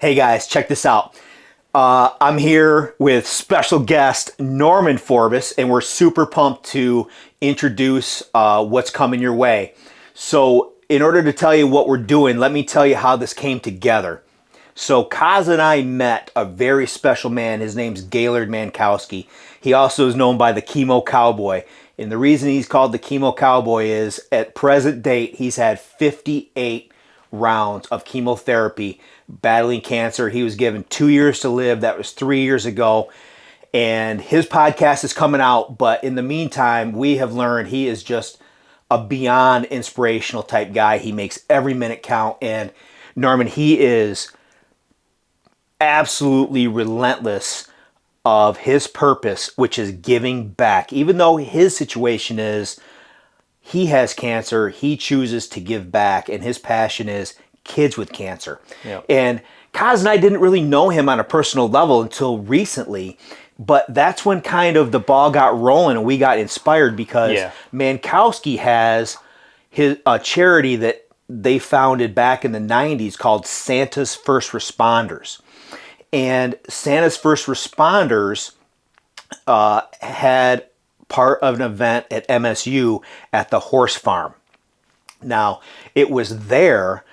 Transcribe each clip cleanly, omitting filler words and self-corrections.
Hey guys, check this out. I'm here with special guest Norman Forbis, and we're super pumped to introduce what's coming your way. So, in order to tell you what we're doing, let me tell you how this came together. So, Kaz and I met a very special man. His name's Gaylord Mankowski. He also is known by the Chemo Cowboy. And the reason he's called the Chemo Cowboy is, at present date, he's had 58 rounds of chemotherapy battling cancer. He was given 2 years to live. That was 3 years ago. And his podcast is coming out. But in the meantime, we have learned he is just a beyond inspirational type guy. He makes every minute count. And Norman, he is absolutely relentless of his purpose, which is giving back. Even though his situation is he has cancer, he chooses to give back, and his passion is kids with cancer. Yep. And Kaz and I didn't really know him on a personal level until recently, but that's when kind of the ball got rolling and we got inspired because Mankowski has a charity that they founded back in the 90s called Santa's First Responders. And Santa's First Responders had part of an event at MSU at the horse farm. Now, it was there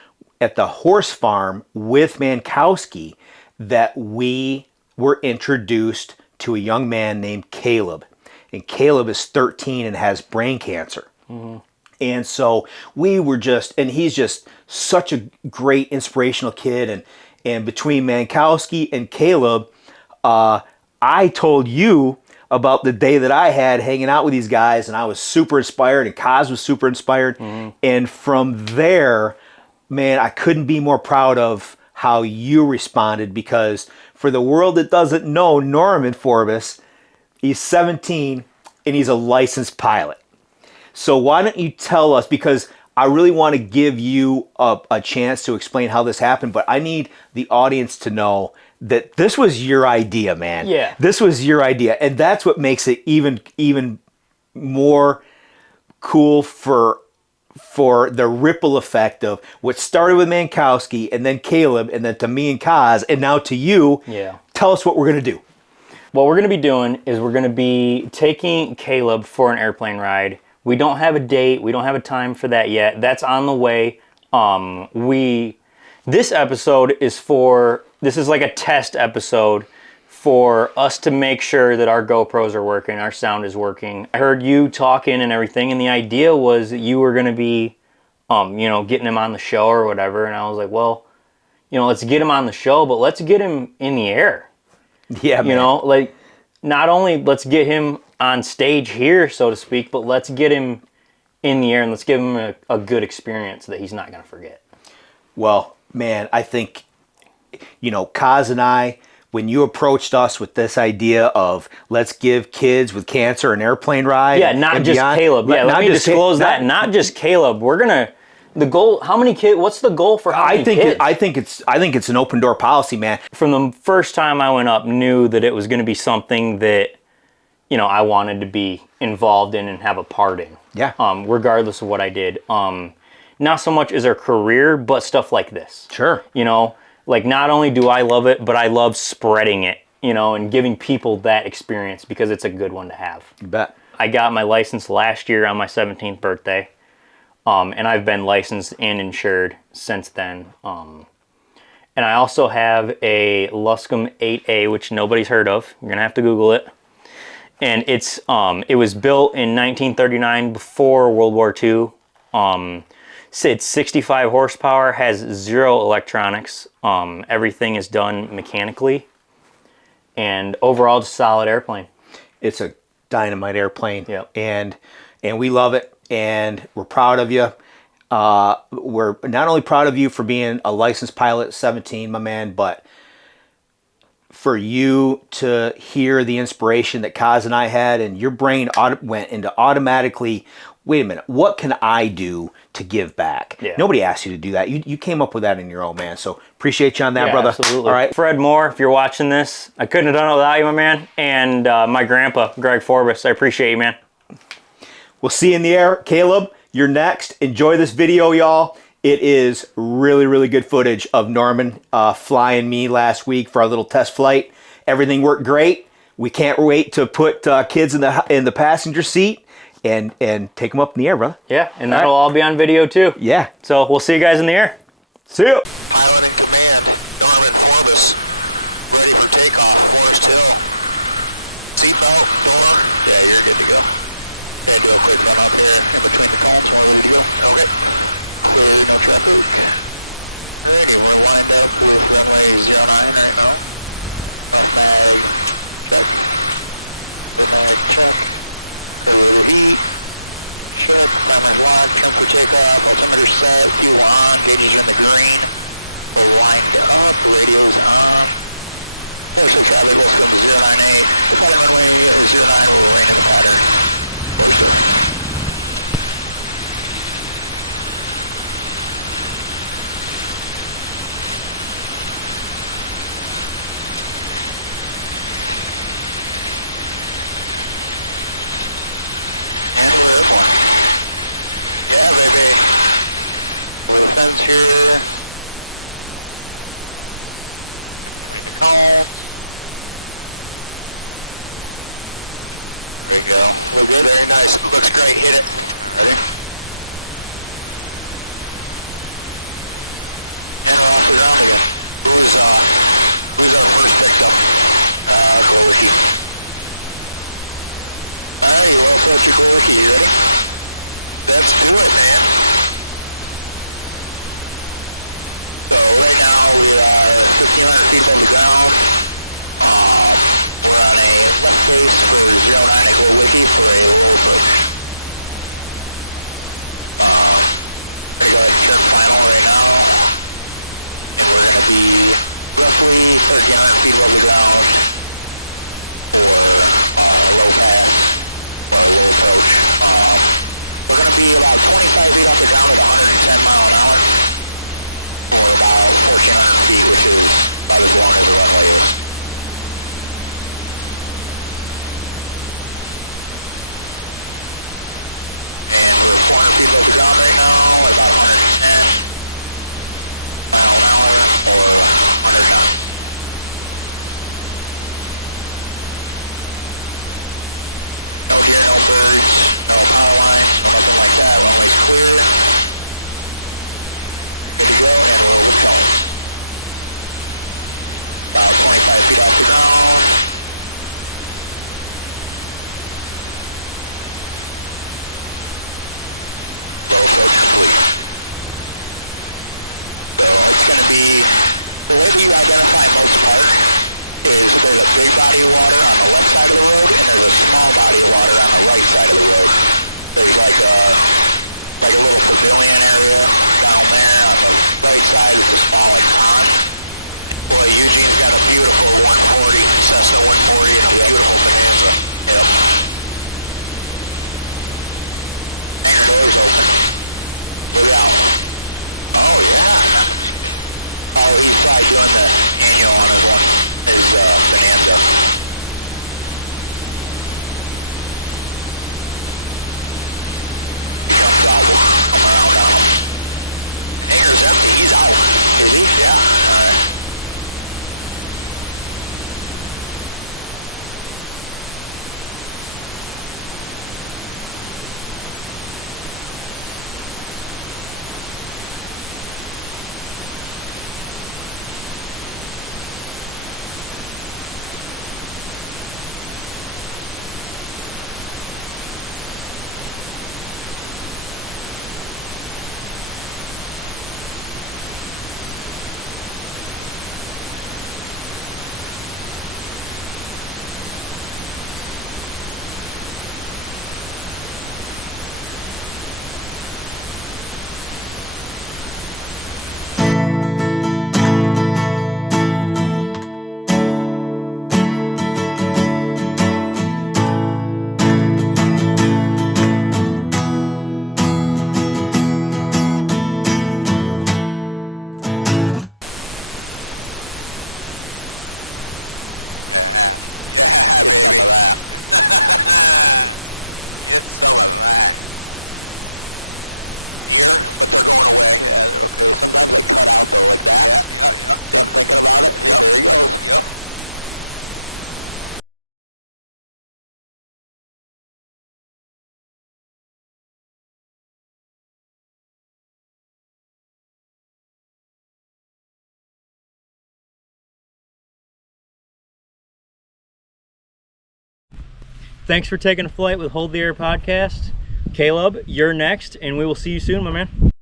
at the horse farm with Mankowski that we were introduced to a young man named Caleb. And Caleb is 13 and has brain cancer. Mm-hmm. And so we were and he's just such a great inspirational kid. And between Mankowski and Caleb, I told you about the day that I had hanging out with these guys, and I was super inspired, and Kaz was super inspired. Mm-hmm. And from there, man, I couldn't be more proud of how you responded, because for the world that doesn't know Norman Forbis, he's 17 and he's a licensed pilot. So why don't you tell us, because I really want to give you a chance to explain how this happened, but I need the audience to know that this was your idea, man. Yeah. This was your idea. And that's what makes it even more cool for the ripple effect of what started with Mankowski and then Caleb and then to me and Kaz and now to you. Yeah. Tell us what we're going to do. What we're going to be doing is we're going to be taking Caleb for an airplane ride. We don't have a date. We don't have a time for that yet. That's on the way. This episode this is like a test episode for us to make sure that our GoPros are working, our sound is working. I heard you talking and everything, and the idea was that you were going to be, getting him on the show or whatever. And I was like, well, let's get him on the show, but let's get him in the air. Yeah, man. Not only let's get him on stage here, so to speak, but let's get him in the air and let's give him a good experience that he's not going to forget. Well, man, I think, Kaz and I, when you approached us with this idea of let's give kids with cancer an airplane ride. Yeah, not just beyond, Caleb. Yeah, let me disclose that. Not just Caleb. We're going to, the goal, how many kids, what's the goal for how many kids? I think it's an open door policy, man. From the first time I went up, knew that it was going to be something that, I wanted to be involved in and have a part in. Yeah. Regardless of what I did. Not so much as our career, but stuff like this. Sure. Not only do I love it, but I love spreading it, and giving people that experience because it's a good one to have. You bet. I got my license last year on my 17th birthday. And I've been licensed and insured since then. And I also have a Luscombe 8A, which nobody's heard of. You're going to have to Google it. And it was built in 1939 before World War II. It's 65 horsepower, has 0 electronics. Everything is done mechanically. And overall, just a solid airplane. It's a dynamite airplane. Yep. And we love it. And we're proud of you. We're not only proud of you for being a licensed pilot at 17, my man, but for you to hear the inspiration that Kaz and I had, and your brain went into automatically, wait a minute, what can I do to give back? Yeah. Nobody asked you to do that. You came up with that in your own, man. So appreciate you on that, brother. Absolutely. All right. Fred Moore, if you're watching this, I couldn't have done it without you, my man. And my grandpa, Greg Forbis, I appreciate you, man. We'll see you in the air. Caleb, you're next. Enjoy this video, y'all. It is really, really good footage of Norman flying me last week for our little test flight. Everything worked great. We can't wait to put kids in the passenger seat and take them up in the air, brother. Yeah, and that'll all be on video too. Yeah. So we'll see you guys in the air. See ya. Pilot in command, Norman Forbis, ready for takeoff, Forest Hill. Seatbelt, door, yeah, you're good to go. Yeah, do a quick run up there in between the columns while we go. Okay. Clear, no traffic. Ready, we're lined up with runway 09 right now. Runway, runway check. Heat, check, climate 1, come for takeoff, altimeter set, Q1, gauges are in the green. We're lined up, radio's on. There's a traffic, let's go to 098. Follow my way, vehicle 09, we're raining pattern. Yeah, baby. We're fence here. Oh. There you go. We're good. Very nice. Looks great. Hit it. Ready? And we're off and on again. Who's our first victim? Corey. Alright, you're all set, Corey. You ready? Let's do it, man. So right now we are 1,500 feet off the ground. We're on a flight base for 09 Echo Wiki for a low approach. We got turn final right now. And we're going to be roughly 1,300 feet off the ground for low pass or low approach. We're going to be about 25 feet off the ground at 110 mile an hour. Or about 1,400 feet, which is about as long as the runway is. And we're 400 feet off the ground right now, about 110 mile an hour or 100 knots. No gear, no birds, no power lines, nothing like that. Runway's clear. Good to go, and we're going. About 25 feet off the ground. Low approach complete. So it's going to be, the way you identify most part is there's a big body of water on the left side of the road, and there's a small body of water on the right side of the road. There's like a little pavilion area down there on the right side is a smaller pond. Well, Eugene's got a beautiful 140, Cessna 140, and a beautiful Bonanza. Yep. And your door's open. Look out. Oh, yeah. Oh, he's probably doing the annual on his one. His Bonanza. thanks for taking a flight with Hold the Air podcast. Caleb, you're next, and we will see you soon, my man.